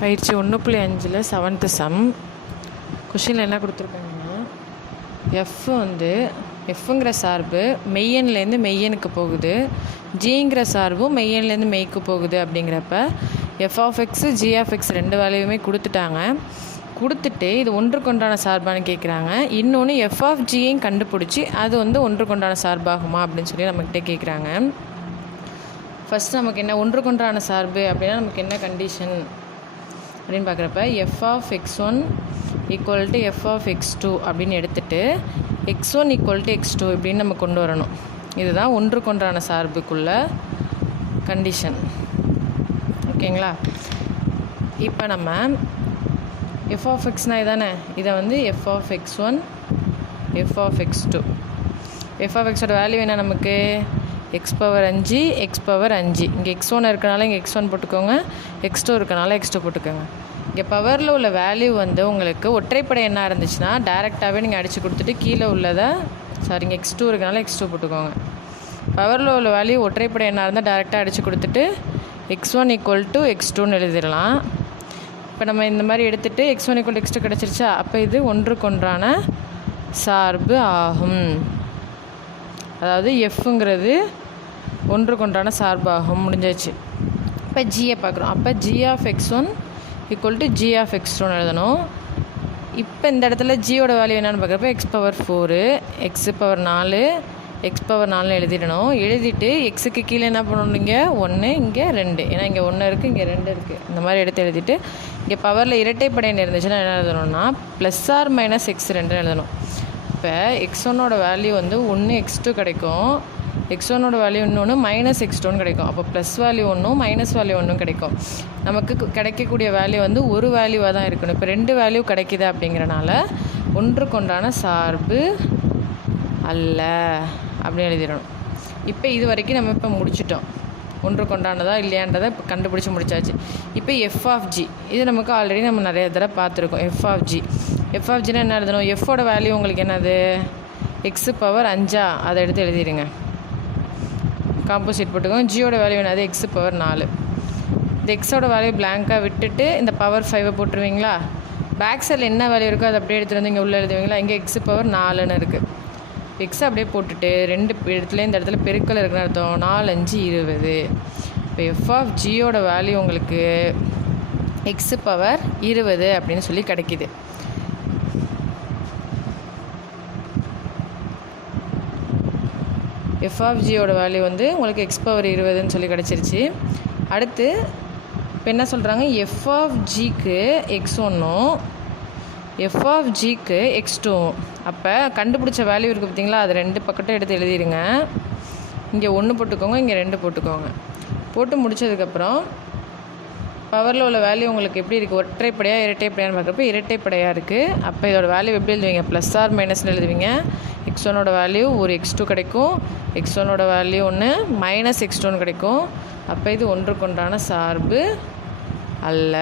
பயிற்சி 1.5 7th some. கொஷினில் என்ன கொடுத்துருக்காங்கன்னா, எஃப்ங்கிற சார்பு மெய்யன்லேருந்து மெய்யனுக்கு போகுது, ஜிங்கிற சார்பும் மெய்யன்லேருந்து மெய்க்கு போகுது. அப்படிங்கிறப்ப எஃப்எக்ஸ் ஜிஎஃப்எக்ஸ் ரெண்டு வேலையுமே கொடுத்துட்டு இது ஒன்றுக்கொண்டான சார்பானு கேட்குறாங்க. இன்னொன்று எஃப்ஜியையும் கண்டுபிடிச்சி அது ஒன்றுக்கொண்டான சார்பாகுமா அப்படின்னு சொல்லி நம்மக்கிட்ட கேட்குறாங்க. ஃபஸ்ட் நமக்கு என்ன ஒன்றுக்கொண்டான சார்பு அப்படின்னா நமக்கு என்ன கண்டிஷன் அப்படின்னு பார்க்குறப்ப f(x1) = f(x2) அப்படின்னு எடுத்துகிட்டு x1 = x2 இப்படின்னு நம்ம கொண்டு வரணும். இதுதான் ஒன்றுக்கொன்றான சார்புக்குள்ள கண்டிஷன். ஓகேங்களா? இப்போ நம்ம f(x)னா இதானே, இதை f(x1) f(x2) f(x)ஓட வேல்யூ என்ன நமக்கு x⁵, x⁵. இங்கே x1 இருக்கனால இங்கே x1 போட்டுக்கோங்க, x2 இருக்கனால x2 போட்டுக்கோங்க. இங்கே பவரில் உள்ள வேல்யூ உங்களுக்கு ஒற்றைப்படை எண்ணாக இருந்துச்சுன்னா டேரெக்டாகவே நீங்கள் அடித்து கொடுத்துட்டு கீழே உள்ளதை இங்கே x2 இருக்கனால x2 போட்டுக்கோங்க. பவரில் உள்ள வேல்யூ ஒற்றைப்படை எண்ணாக இருந்தால் டேரெக்டாக அடித்து கொடுத்துட்டு x1 = x2ன்னு எழுதிடலாம். இப்போ நம்ம இந்த மாதிரி எடுத்துகிட்டு x1 = x2 கிடச்சிருச்சா, அப்போ இது ஒன்றுக்கொன்றான சார்பு ஆகும். அதாவது எஃப்ங்கிறது ஒன்றுக்கொன்றான சார்பாகும். முடிஞ்சாச்சு. இப்போ ஜியை பார்க்குறோம். அப்போ g(x1) = g(x2) எழுதணும். இப்போ இந்த இடத்துல ஜியோட வேல்யூ என்னென்னு பார்க்குறப்ப x⁴, x⁴, x⁴ எழுதிடணும். எழுதிட்டு எக்ஸுக்கு கீழே என்ன பண்ணணும், இங்கே 1 இங்கே 2, ஏன்னா இங்கே 1 இருக்குது இங்கே 2 இருக்குது. இந்த மாதிரி எடுத்து எழுதிட்டு இங்கே பவரில் இரட்டைப்படைன்னு இருந்துச்சுன்னா என்ன எழுதணும்னா +or - x2 எழுதணும். இப்போ x1ஓட வேல்யூ 1 x2 கிடைக்கும், x1ஓட வேல்யூ இன்னொன்று -x2 கிடைக்கும். அப்போ ப்ளஸ் வேல்யூ 1 மைனஸ் வேல்யூ 1 கிடைக்கும். நமக்கு கிடைக்கக்கூடிய வேல்யூ ஒரு வேல்யூவாக தான் இருக்கணும். இப்போ 2 வேல்யூ கிடைக்கிது அப்படிங்கிறனால ஒன்றுக்கொன்றான சார்பு அல்ல அப்படின்னு எழுதிடணும். இப்போ இது வரைக்கும் நம்ம இப்போ முடிச்சிட்டோம். ஒன்றுக்கொண்டானதா இல்லையான்றதை இப்போ கண்டுபிடிச்சி முடிச்சாச்சு. இப்போ f(g) இது நமக்கு ஆல்ரெடி நம்ம நிறைய தடவை பார்த்துருக்கோம். f(g)னா என்ன எழுதணும், எஃபோட வேல்யூ உங்களுக்கு என்னது x⁵, அதை எடுத்து எழுதிடுங்க. காம்போசிட் போட்டுக்கோங்க. ஜியோட வேல்யூ என்னது x⁴. இந்த எக்ஸோட வேல்யூ பிளாங்காக விட்டுட்டு இந்த பவர் 5 போட்டுருவீங்களா. பேக் சைடில் என்ன வேல்யூ இருக்கோ அதை அப்படியே எடுத்துகிட்டு இங்கே உள்ளே எழுதுவீங்களா. இங்கே x⁴ இருக்குது. எக்ஸ் அப்படியே போட்டுட்டு 2 இடத்துல இந்த இடத்துல பெருக்கல் இருக்குன்னு அர்த்தம். 4 5 20. இப்போ f(g)யோட வேல்யூ உங்களுக்கு x⁴ அப்படின்னு சொல்லி கிடைக்கிது. f(g)யோட வேல்யூ உங்களுக்கு x⁴ சொல்லி கிடச்சிருச்சு. அடுத்து இப்போ என்ன சொல்கிறாங்க, f(g)க்கு x1ம் f(g)க்கு x2. அப்போ கண்டுபிடிச்ச வேல்யூ இருக்குது பார்த்தீங்களா, அது 2 பக்கட்டும் எடுத்து எழுதிடுங்க. இங்கே 1 போட்டுக்கோங்க, இங்கே 2 போட்டுக்கோங்க. போட்டு முடித்ததுக்கப்புறம் பவரில் உள்ள வேல்யூ உங்களுக்கு எப்படி இருக்குது, ஒற்றைப்படையாக இரட்டைப்படையான்னு பார்க்குறப்ப இரட்டைப்படையாக இருக்குது. அப்போ இதோட வேல்யூ எப்படி எழுதுவீங்க, +or - எழுதுவீங்க. x1ஓட வேல்யூ ஒரு x2 கிடைக்கும், x1ஓட வேல்யூ ஒன்று -x2 கிடைக்கும். அப்போ இது ஒன்றுக்கொன்றான சார்பு அல்ல.